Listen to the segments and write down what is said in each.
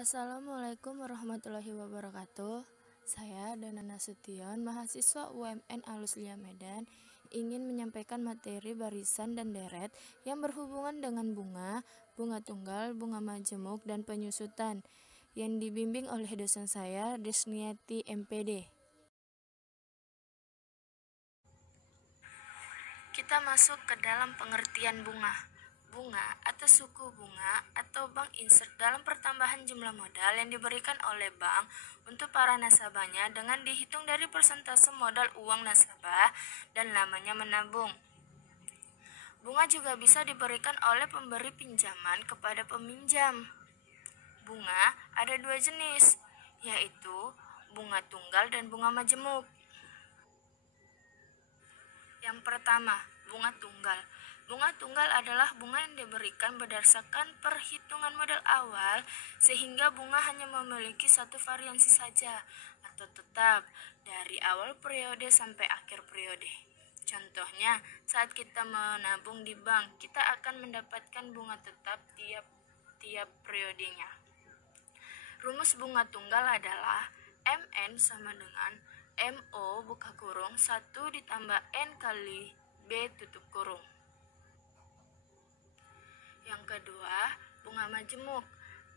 Assalamualaikum warahmatullahi wabarakatuh. Saya Dana Nasution, mahasiswa UMN Aluslia Medan, ingin menyampaikan materi barisan dan deret yang berhubungan dengan bunga, bunga tunggal, bunga majemuk, dan penyusutan yang dibimbing oleh dosen saya, Desniati MPD. Kita masuk ke dalam pengertian bunga. Bunga atau suku bunga atau bank insert dalam pertambahan jumlah modal yang diberikan oleh bank untuk para nasabahnya dengan dihitung dari persentase modal uang nasabah dan lamanya menabung. Bunga juga bisa diberikan oleh pemberi pinjaman kepada peminjam. Bunga ada dua jenis, yaitu bunga tunggal dan bunga majemuk. Yang pertama, bunga tunggal. Bunga tunggal adalah bunga yang diberikan berdasarkan perhitungan modal awal sehingga bunga hanya memiliki satu variansi saja atau tetap dari awal periode sampai akhir periode. Contohnya, saat kita menabung di bank, kita akan mendapatkan bunga tetap tiap periodenya. Rumus bunga tunggal adalah MN sama dengan MO buka kurung 1 ditambah N kali B tutup kurung. Yang kedua, bunga majemuk.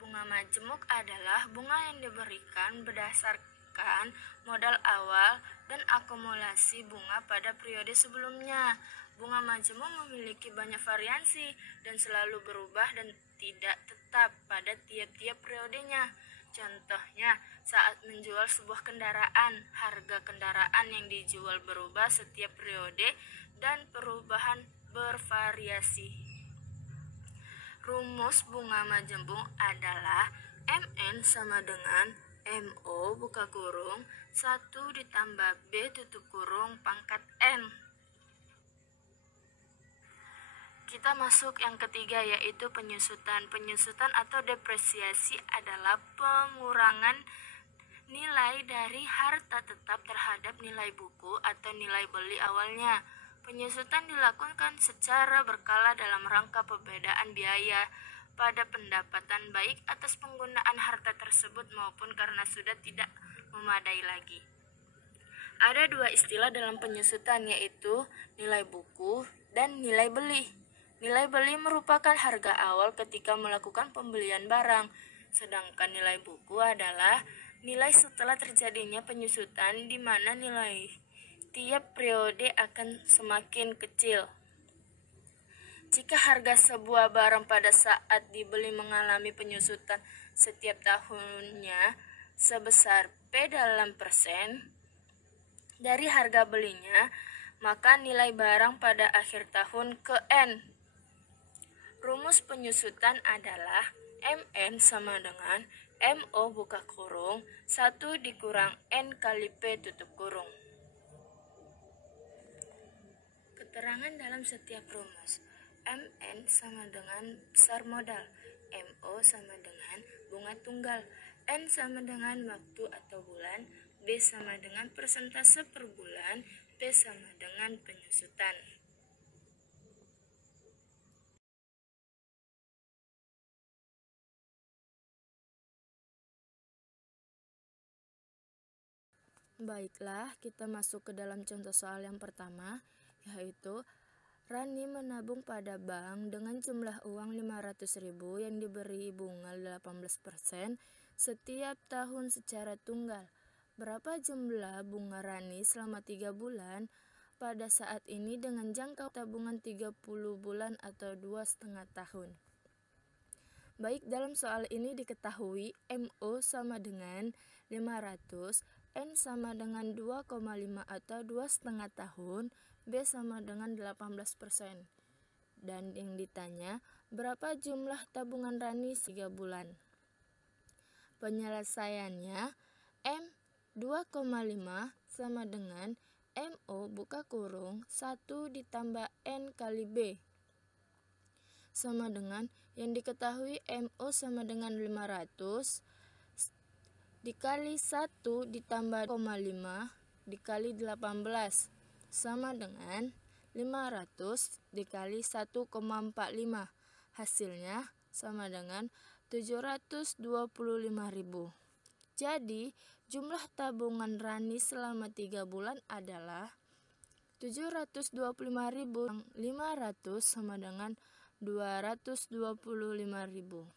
Bunga majemuk adalah bunga yang diberikan berdasarkan modal awal dan akumulasi bunga pada periode sebelumnya. Bunga majemuk memiliki banyak variansi dan selalu berubah dan tidak tetap pada tiap-tiap periodenya. Contohnya, saat menjual sebuah kendaraan, harga kendaraan yang dijual berubah setiap periode dan perubahan bervariasi. Rumus bunga majemuk adalah MN sama dengan MO buka kurung 1 ditambah B tutup kurung pangkat N. Kita masuk yang ketiga, yaitu penyusutan. Penyusutan atau depresiasi adalah pengurangan nilai dari harta tetap terhadap nilai buku atau nilai beli awalnya. Penyusutan dilakukan secara berkala dalam rangka pembedaan biaya pada pendapatan baik atas penggunaan harta tersebut maupun karena sudah tidak memadai lagi. Ada dua istilah dalam penyusutan, yaitu nilai buku dan nilai beli. Nilai beli merupakan harga awal ketika melakukan pembelian barang, sedangkan nilai buku adalah nilai setelah terjadinya penyusutan di mana nilai tiap periode akan semakin kecil. Jika harga sebuah barang pada saat dibeli mengalami penyusutan setiap tahunnya sebesar P dalam persen dari harga belinya, maka nilai barang pada akhir tahun ke N. Rumus penyusutan adalah MN sama dengan MO buka kurung 1 dikurang N kali P tutup kurung. Keterangan dalam setiap rumus. MN sama dengan besar modal, MO sama dengan bunga tunggal, N sama dengan waktu atau bulan, B sama dengan persentase per bulan, P sama dengan penyusutan. Baiklah, kita masuk ke dalam contoh soal yang pertama, yaitu Rani menabung pada bank dengan jumlah uang 500.000 yang diberi bunga 18% setiap tahun secara tunggal. Berapa jumlah bunga Rani selama 3 bulan pada saat ini dengan jangka tabungan 30 bulan atau 2,5 tahun? Baik, dalam soal ini diketahui MO sama dengan 500, N sama dengan 2,5 atau 2,5 tahun, B sama dengan 18%. Dan yang ditanya, berapa jumlah tabungan Rani 3 bulan? Penyelesaiannya, M 2,5 sama dengan MO buka kurung 1 ditambah N kali B sama dengan yang diketahui MO sama dengan 500 dikali 1 ditambah 0,5 dikali 18 sama dengan 500 dikali 1,45. Hasilnya sama dengan 725.000. Jadi, jumlah tabungan Rani selama 3 bulan adalah 725.500 sama dengan 225.000.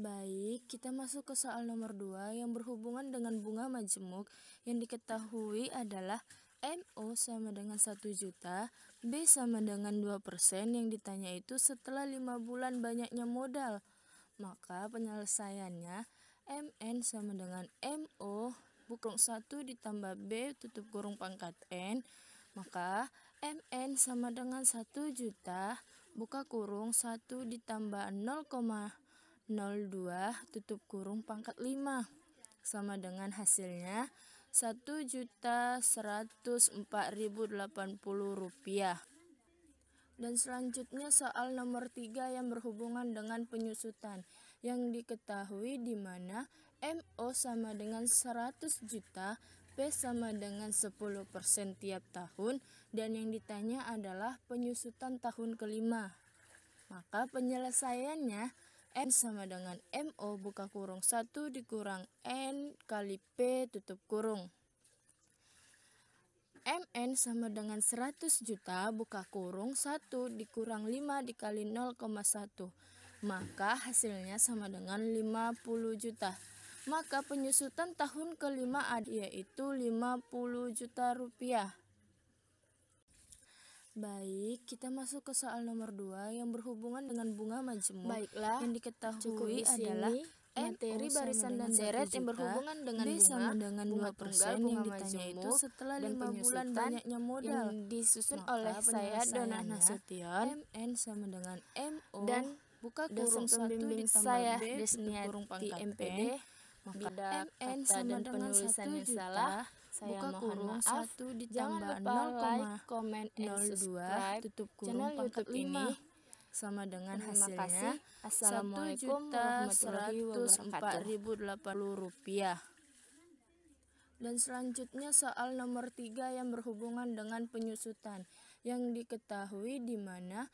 Baik, kita masuk ke soal nomor 2 yang berhubungan dengan bunga majemuk yang diketahui adalah MO sama dengan 1 juta, B sama dengan 2%, yang ditanya itu setelah 5 bulan banyaknya modal. Maka penyelesaiannya MN sama dengan MO buka 1 ditambah B tutup kurung pangkat N. Maka MN sama dengan 1 juta buka kurung 1 ditambah 0,02 tutup kurung pangkat 5 sama dengan hasilnya Rp1.104.080. Dan selanjutnya soal nomor 3 yang berhubungan dengan penyusutan yang diketahui di mana MO sama dengan 100 juta, P sama dengan 10% tiap tahun, dan yang ditanya adalah penyusutan tahun kelima. Maka penyelesaiannya N sama dengan MO buka kurung 1 dikurang N kali P tutup kurung. MN sama dengan 100 juta buka kurung 1 dikurang 5 dikali 0,1. Maka hasilnya sama dengan 50 juta. Maka penyusutan tahun kelima yaitu 50 juta rupiah. Baik, kita masuk ke soal nomor 2 yang berhubungan dengan bunga majemuk. Baiklah, yang diketahui adalah materi barisan dan deret yang berhubungan dengan bunga sama dengan 2%, yang ditanya itu setelah 5 bulan banyaknya modal yang disusun oleh saya Dona Nasution. MN sama dengan MO dan buka kurung 1 ditambah saya B tutup kurung pangkat MPD. Maka MN sama dengan 1 juta buka kurung 1 ditambah 0,02 tutup kurung pangkat 5 sama dengan hasilnya Rp1.104.080. Dan selanjutnya soal nomor 3 yang berhubungan dengan penyusutan yang diketahui di mana